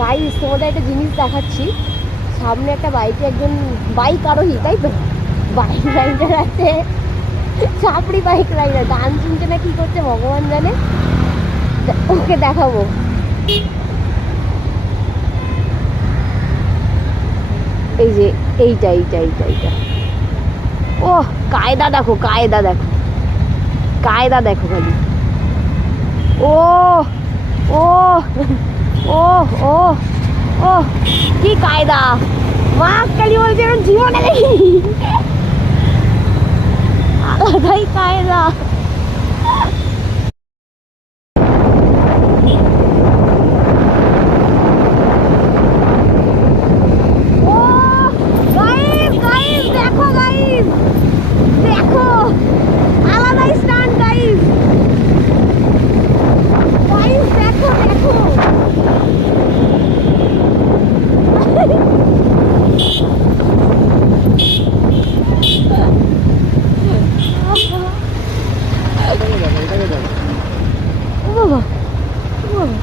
Guys তোমাদের একটা জিনিস দেখাচ্ছি, সামনে একটা বাইকে একজন বাইক আরোহী, তাই তো বাইক রাইডার আছে, চাপড়ি বাইক রাইডার, গান শুনছে না কি করছে ভগবান জানে, ওকে দেখাবো। এই যে এইটা এইটা এইটা এইটা, ও কায়দা দেখো, কায়দা দেখো, কায়দা দেখো খালি, ও ও ও ও ও কি কায়দা, মা কালী বলছে এরকম জীবনে দেখিনি, আলাদাই কায়দা। ও গাইস গাইস দেখো, গাইস দেখো, আলাদাই স্টান্ট গাইস, গাইস দেখো দেখো, ও বাবা, ও বাবা।